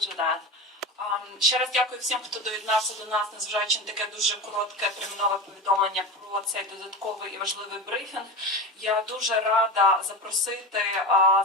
do that. Ще раз дякую всім, хто доєднався до нас, незважаючи на таке дуже коротке термінове повідомлення про цей додатковий і важливий брифінг. Я дуже рада запросити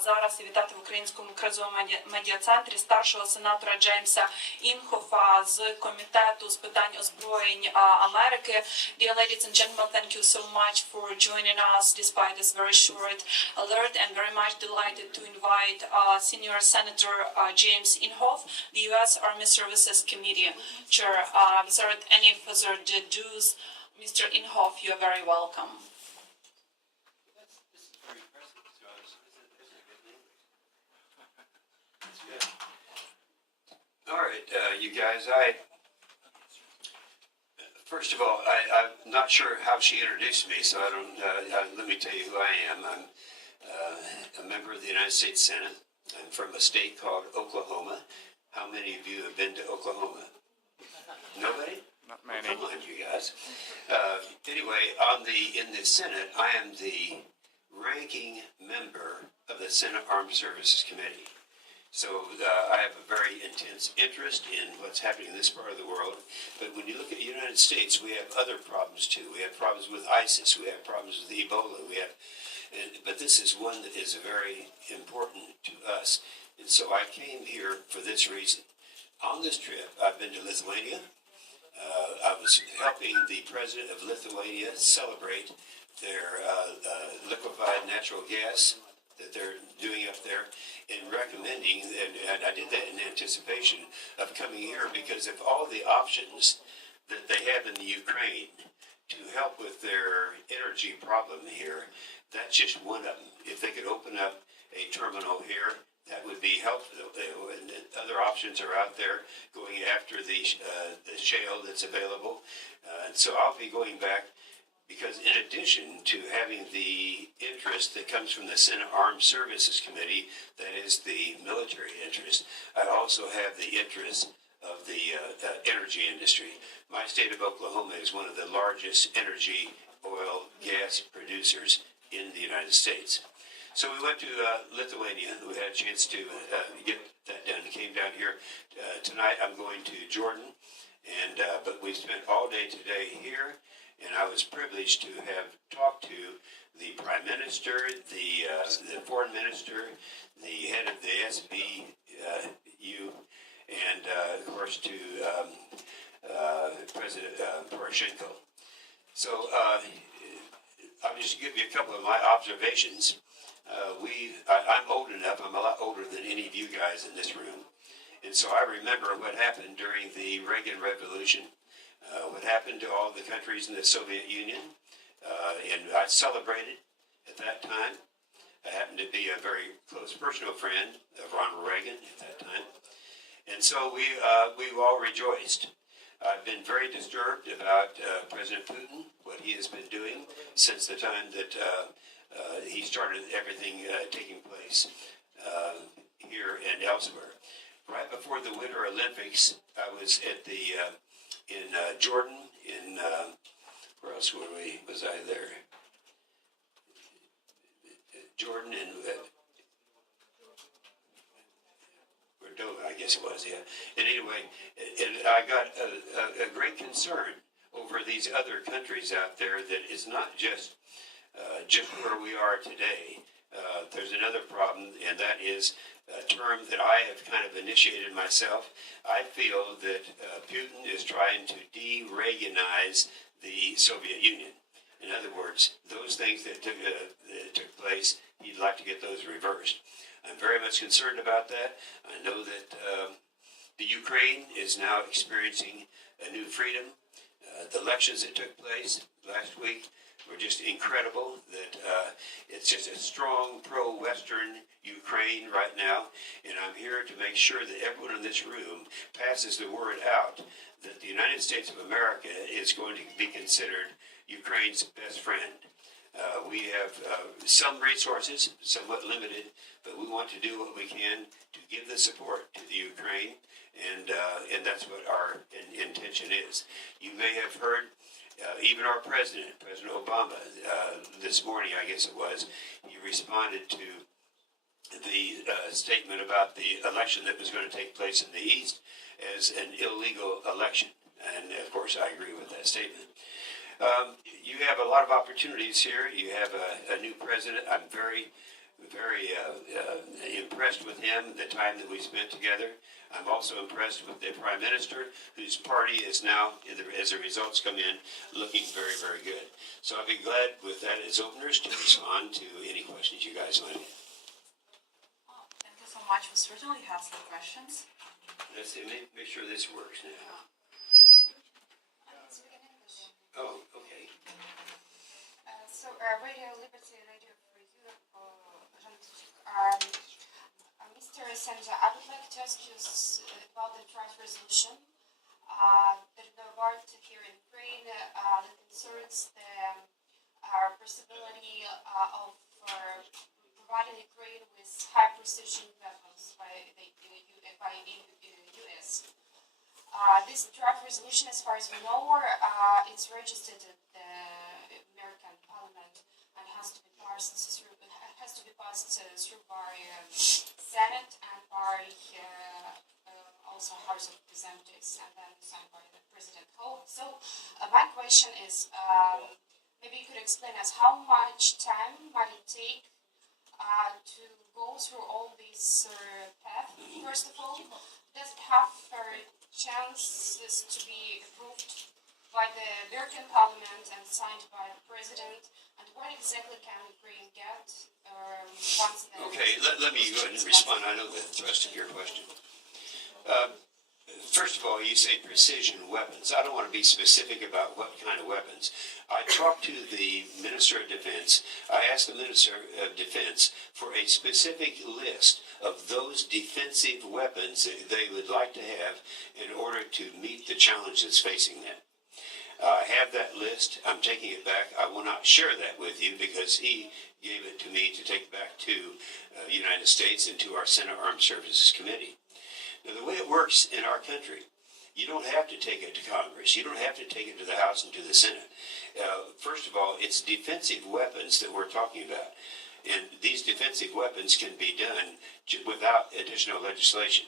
зараз і вітати в Українському кризовому медіа-центрі старшого сенатора Джеймса Інгоуфа з Комітету з питань озброєнь Америки. Dear ladies and gentlemen, thank you so much for joining us despite this very short alert, and very much delighted to invite Senior Senator James Inhofe, the U.S. Army Services Committee Chair. Without any further ado, Mr. Inhofe, you are very welcome. This is very impressive. So all right, you guys, first of all, I'm not sure how she introduced me, so I don't, let me tell you who I am. I'm a member of the United States Senate. I'm from a state called Oklahoma. How many of you have been to Oklahoma? Nobody? Not many. Come on, you guys. Anyway, in the Senate, I am the ranking member of the Senate Armed Services Committee. So I have a very intense interest in what's happening in this part of the world. But when you look at the United States, we have other problems too. We have problems with ISIS. We have problems with Ebola. But this is one that is very important to us. And so I came here for this reason. On this trip, I've been to Lithuania. I was helping the president of Lithuania celebrate their liquefied natural gas that they're doing up there, and recommending, and I did that in anticipation of coming here because of all the options that they have in the Ukraine to help with their energy problem here. That's just one of them. If they could open up a terminal here, that would be helpful. And other options are out there going after the shale that's available. So I'll be going back because in addition to having the interest that comes from the Senate Armed Services Committee, that is the military interest, I also have the interest of the energy industry. My state of Oklahoma is one of the largest energy, oil, gas producers in the United States. So we went to Lithuania. We had a chance to get that done. Came down here. Tonight I'm going to Jordan, but we spent all day today here, and I was privileged to have talked to the Prime Minister, the Foreign Minister, the head of the SBU, and of course to President Poрошenka. So I'll just give you a couple of my observations. I'm old enough, I'm a lot older than any of you guys in this room. And so I remember what happened during the Reagan Revolution, what happened to all the countries in the Soviet Union. And I celebrated at that time. I happened to be a very close personal friend of Ronald Reagan at that time. And so we all rejoiced. I've been very disturbed about President Putin, what he has been doing since the time that he started everything taking place here and elsewhere. Right before the Winter Olympics, I was at in Jordan, where else was I there? Jordan and Cordova, I guess it was, yeah. And anyway, and I got a great concern over these other countries out there that is not just where we are today. There's another problem, and that is a term that I have kind of initiated myself. I feel that Putin is trying to de-Reaganize the Soviet Union. In other words, those things that took place, he'd like to get those reversed. I'm very much concerned about that. I know that the Ukraine is now experiencing a new freedom. The elections that took place last week were just incredible. That it's just a strong pro-Western Ukraine right now, and I'm here to make sure that everyone in this room passes the word out that the United States of America is going to be considered Ukraine's best friend. We have some resources, somewhat limited, but we want to do what we can to give the support to the Ukraine, and that's what our intention is. You may have heard even our President Obama, this morning, I guess it was, he responded to the statement about the election that was going to take place in the East as an illegal election. And, of course, I agree with that statement. You have a lot of opportunities here. You have a new president. I'm very impressed with him, the time that we spent together. I'm also impressed with the Prime Minister, whose party is now, as the results come in, looking very, very good. So I'll be glad with that as openers to respond to any questions you guys might have. Thank you so much. We certainly have some questions. Let's see, make sure this works now. Oh, okay. So, Radio Liberty, Radio for Europe, Mr. Senator, I would like to ask you about the draft resolution that we are to hear in Ukraine that concerns the possibility of providing Ukraine with high precision weapons by the U.S. This draft resolution, as far as we know, it's registered at the American Parliament and has to be passed through by Senate and by also House of Representatives, and then signed by the President. So my question is, maybe you could explain us how much time might it take to go through all these paths. First of all, does it have chances to be approved by the American Parliament and signed by the President? And what exactly can Ukraine get once the... Okay, let me go ahead and respond. I know the thrust of your question. First of all, you say precision weapons. I don't want to be specific about what kind of weapons. I talked to the Minister of Defense. I asked the Minister of Defense for a specific list of those defensive weapons that they would like to have in order to meet the challenges facing them. I have that list. I'm taking it back. I will not share that with you because he gave it to me to take back to the United States and to our Senate Armed Services Committee. Now, the way it works in our country, you don't have to take it to Congress. You don't have to take it to the House and to the Senate. First of all, it's defensive weapons that we're talking about. And these defensive weapons can be done without additional legislation.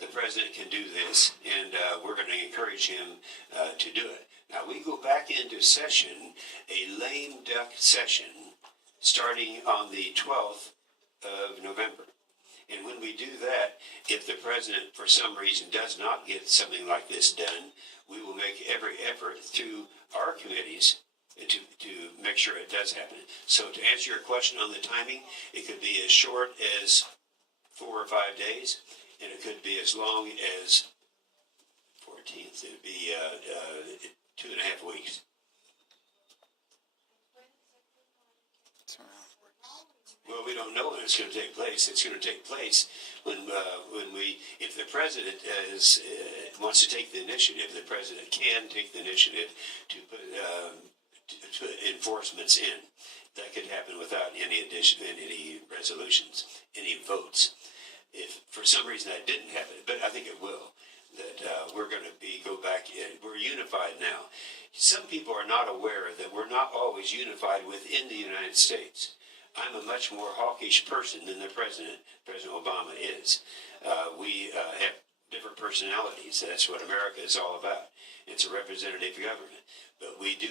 The President can do this, and we're going to encourage him to do it. Now, we go back into session, a lame duck session, starting on the 12th of November. And when we do that, if the President, for some reason, does not get something like this done, we will make every effort through our committees to make sure it does happen. So to answer your question on the timing, it could be as short as 4 or 5 days, and it could be as long as 14th. It would be 2.5 weeks. Well, we don't know when it's going to take place. It's going to take place when if the President wants to take the initiative, the President can take the initiative to put enforcements in. That could happen without any resolutions, any votes. If for some reason that didn't happen, but I think it will, that we're going to go back. We're unified now. Some people are not aware that we're not always unified within the United States. I'm a much more hawkish person than the President Obama is. We have different personalities. That's what America is all about. It's a representative government. But we do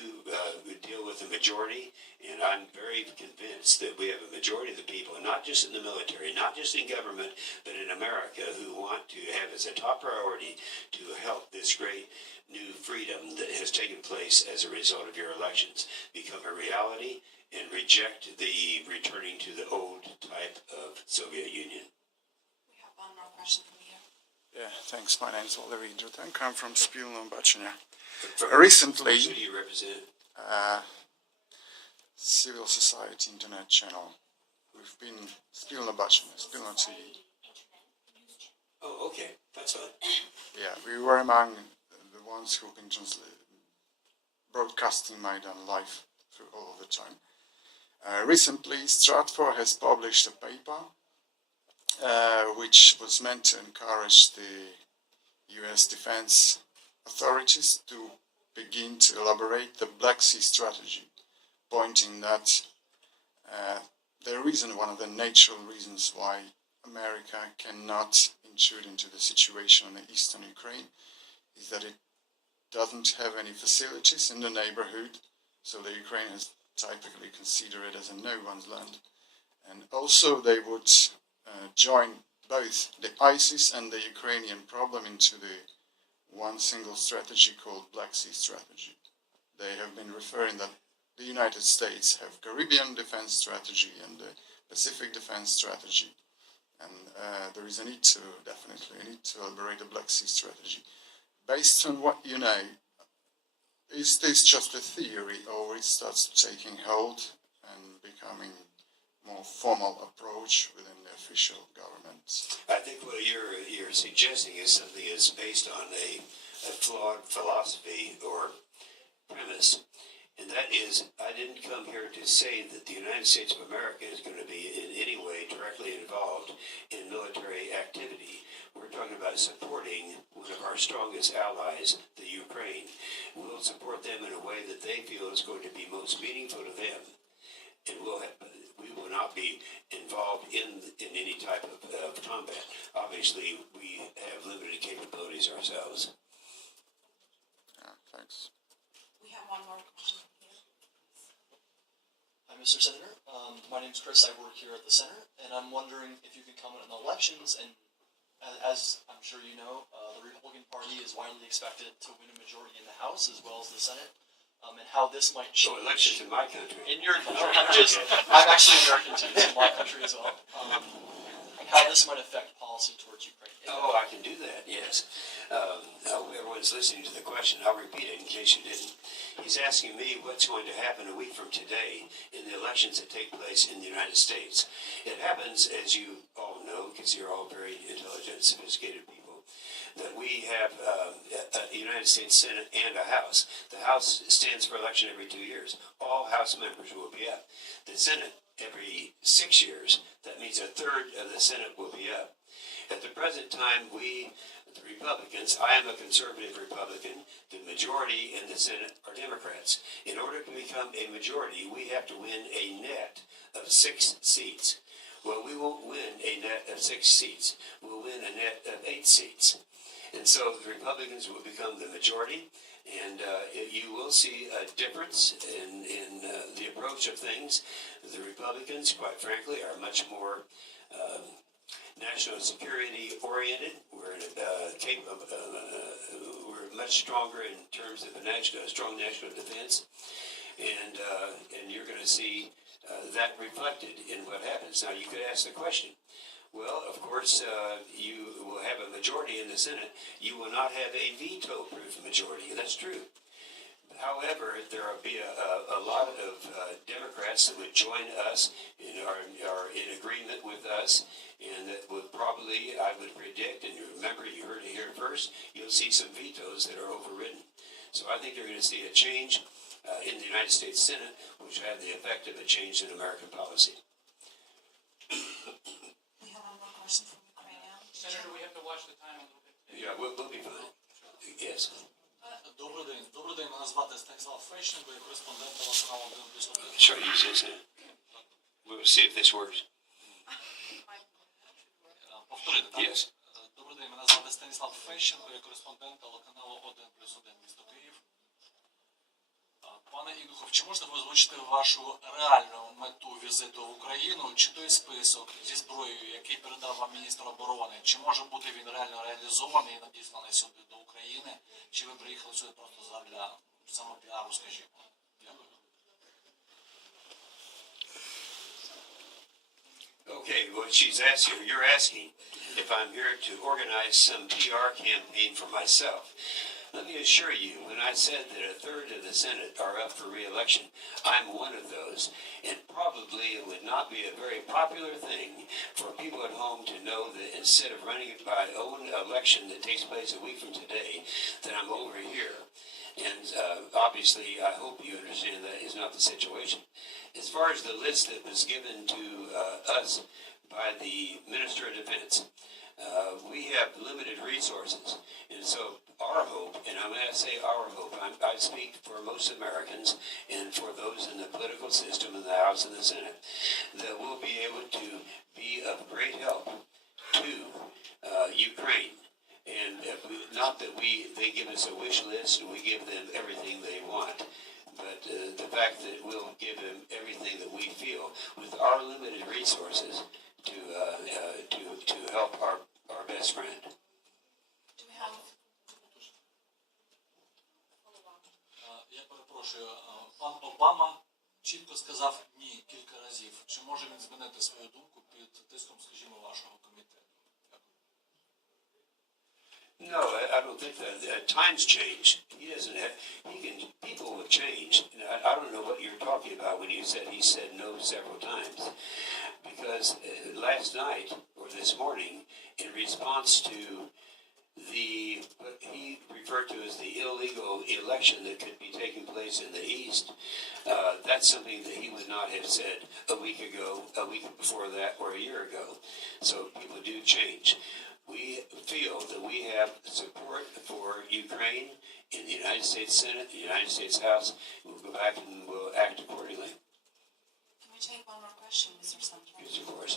deal with the majority, and I'm very convinced that we have a majority of the people, not just in the military, not just in government, but in America, who want to have as a top priority to help this great new freedom that has taken place as a result of your elections become a reality and reject the returning to the old type of Soviet Union. We have one more question from here. Yeah, thanks. My name is Valery Drutenko. I'm from Spilno Bachania. Recently, who do you represent? Civil Society Internet Channel. We've been Spilno Bachania, Spilno TV. Oh, okay. That's fine. Yeah, we were among the ones who've been broadcasting Maidan live through all of the time. Recently, Stratfor has published a paper which was meant to encourage the US defense authorities to begin to elaborate the Black Sea strategy, pointing that the reason, one of the natural reasons why America cannot intrude into the situation in the eastern Ukraine is that it doesn't have any facilities in the neighborhood, so the Ukrainians typically consider it as a no-one's land. And also they would join both the ISIS and the Ukrainian problem into the one single strategy called Black Sea Strategy. They have been referring that the United States have Caribbean defense strategy and the Pacific defense strategy. And there is a need to, definitely, a need to elaborate a Black Sea strategy. Based on what you know, is this just a theory, or it starts taking hold and becoming more formal approach within the official government? I think what you're suggesting is something that's based on a flawed philosophy or premise, and that is, I didn't come here to say that the United States of America is going to be in any way directly involved in military activity. We're talking about supporting one of our strongest allies, the Ukraine. We'll support them in a way that they feel is going to be most meaningful to them, and we will not be involved in any type of combat. Obviously, we have limited capabilities ourselves. Yeah, thanks. We have one more question here. Hi, Mr. Senator. My name's Chris. I work here at the Center, and I'm wondering if you could comment on elections. And as I'm sure you know, the Republican Party is widely expected to win a majority in the House as well as the Senate, and how this might change. So elections in my country. In your, I'm actually American too, so my country as well. How this might affect policy towards Ukraine. Oh, I can do that, yes. I hope everyone's listening to the question. I'll repeat it in case you didn't. He's asking me what's going to happen a week from today in the elections that take place in the United States. It happens, as you all know, because you're all very intelligent, sophisticated people, that we have a United States Senate and a House. The House stands for election every 2 years. All House members will be up. The Senate every 6 years. That means a third of the Senate will be up. At the present time, we, the Republicans, I am a conservative Republican, the majority in the Senate are Democrats. In order to become a majority, we have to win a net of 6 seats. Well, we won't win a net of 6 seats. We'll win a net of 8 seats. And so the Republicans will become the majority, and you will see a difference in the approach of things. The Republicans, quite frankly, are much more national security oriented. We're much stronger in terms of a strong national defense, and you're going to see that reflected in what happens. Now, you could ask the question. Well, of course, you will have a majority in the Senate. You will not have a veto-proof majority. That's true. However, there will be a lot of Democrats that would join us and are in agreement with us, and that would probably, I would predict, and remember, you heard it here first, you'll see some vetoes that are overridden. So I think you're going to see a change in the United States Senate, which will have the effect of a change in American policy. We have one more question from Ukraine. Senator, we have to watch the time a little bit. Yeah, we'll be fine. Yes. Добрий день, мене звати Станіслав Фещенко, я кореспондент телеканалу 1+1. Should I use this? We'll see if this works. Повторити, так? Yes. Добрий день, мене звати Станіслав Фещенко, я кореспондент телеканалу 1+1 місто Київ. Пане Інгоуф, чи можете ви озвучити вашу реальну мету візиту в Україну, чи той список зі зброєю, який передав вам міністр оборони, чи може бути він реально реалізований і надісланий сюди до України, чи ви приїхали сюди просто задля самопіару, скажімо? Дякую. Okay, what you're asking if I'm here to organize some PR campaign for myself. Let me assure you, when I said that a third of the Senate are up for re-election, I'm one of those. And probably it would not be a very popular thing for people at home to know that instead of running my own election that takes place a week from today, that I'm over here. And obviously, I hope you understand that is not the situation. As far as the list that was given to us by the Minister of Defense, we have limited resources. And so our hope, and I'm going to say our hope, I speak for most Americans and for those in the political system in the House and the Senate, that we'll be able to be of great help to Ukraine. And not that they give us a wish list and we give them everything they want, but the fact that we'll give them everything that we feel with our limited resources to help our best friend. Do we have Я перепрошую, пан Обама чітко сказав ні кілька разів. Чи може він змінити свою думку під тиском, скажімо, вашого комітету? No, I don't think that. Times change. He doesn't have. People have changed. I don't know what you're talking about when you said he said no several times, because last night or this morning, in response to what he referred to as the illegal election that could be taking place in the East, that's something that he would not have said a week ago, a week before that, or a year ago. So people do change. We feel that we have support for Ukraine in the United States Senate, the United States House. We'll go back and we'll act accordingly. Can we take one more question, Mr. Santoro? Yes, of course.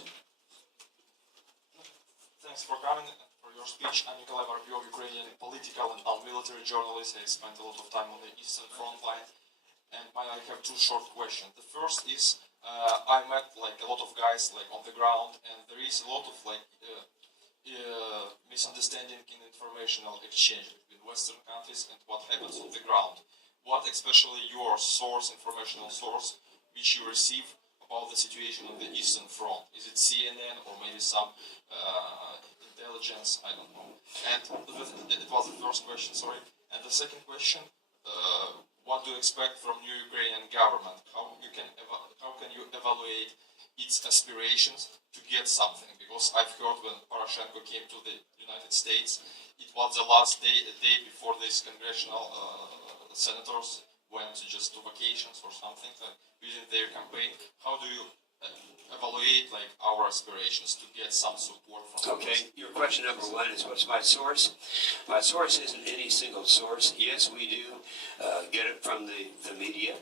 Thanks for coming and for your speech. I'm Nikolai Воробьев, Ukrainian political and military journalist. I spent a lot of time on the Eastern Front line. And I have two short questions. The first is, I met like a lot of guys like on the ground, and there is a lot of like misunderstanding in informational exchange between Western countries and what happens on the ground. What especially your source, informational source, which you receive about the situation on the Eastern Front? Is it CNN or maybe some intelligence? I don't know. And it was the first question, sorry. And the second question, what do you expect from new Ukrainian government? How can you evaluate its aspirations to get something? Because I've heard when Poroshenka came to the United States, it was the last day before these congressional senators went just to vacations or something using their campaign. How do you evaluate like our aspirations to get some support from Okay, your question number one is what's my source? My source isn't any single source. Yes, we do get it from the media,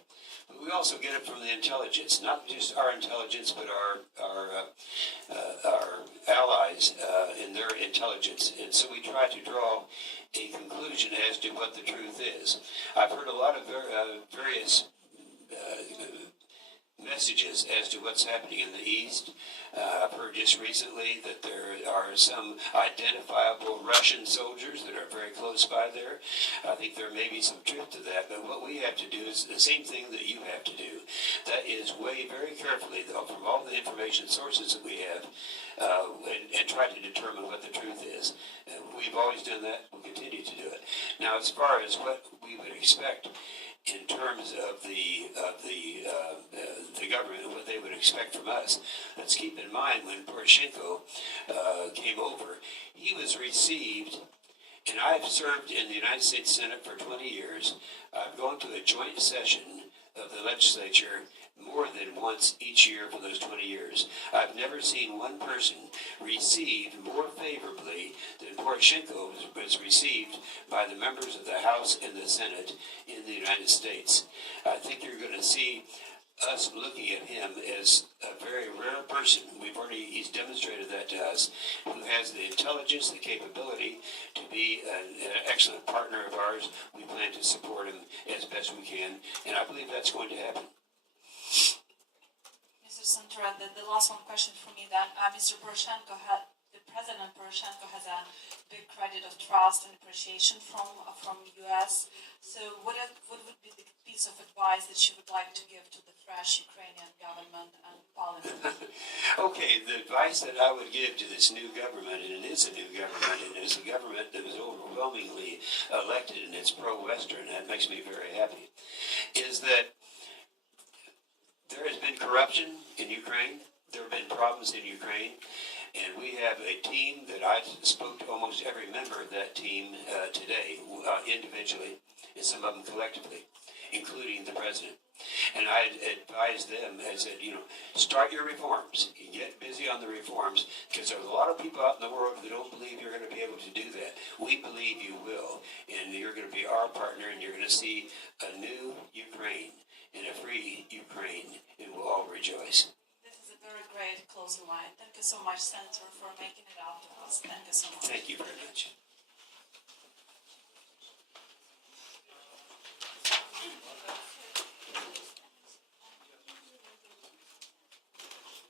but we also get it from the intelligence, not just our intelligence, but our allies in their intelligence. And so we try to draw a conclusion as to what the truth is. I've heard a lot of various messages as to what's happening in the East. I've heard just recently that there are some identifiable Russian soldiers that are very close by there. I think there may be some truth to that, but what we have to do is the same thing that you have to do. That is weigh very carefully, though, from all the information sources that we have and try to determine what the truth is. We've always done that. We'll continue to do it. Now, as far as what we would expect in terms of the government and what they would expect from us. Let's keep in mind when Poroshenka came over, he was received, and I've served in the United States Senate for 20 years. I've gone to a joint session of the legislature more than once each year for those 20 years. I've never seen one person received more favorably than Poroshenka was received by the members of the House and the Senate in the United States. I think you're going to see us looking at him as a very rare person. He's demonstrated that to us, who has the intelligence, the capability to be an excellent partner of ours. We plan to support him as best we can, and I believe that's going to happen. Mr. Santoro, the last one question for me then. Mr. Poroshenko the President Poroshenko has a big credit of trust and appreciation from U.S. So what would be the piece of advice that you would like to give to the fresh Ukrainian government and parliament? Okay, the advice that I would give to this new government, and it is a new government, and it is a government that was overwhelmingly elected, and it's pro-Western, and that makes me very happy, is that there has been corruption in Ukraine. There have been problems in Ukraine. And we have a team that I spoke to almost every member of that team today, individually, and some of them collectively, including the president. And I advised them, I said, start your reforms. Get busy on the reforms, because there's a lot of people out in the world who don't believe you're going to be able to do that. We believe you will, and you're going to be our partner, and you're going to see a new Ukraine and a free Ukraine, and we'll all rejoice. This is a very great closing line. Thank you so much, Senator, for making it out to us. Thank you so much. Thank you very much.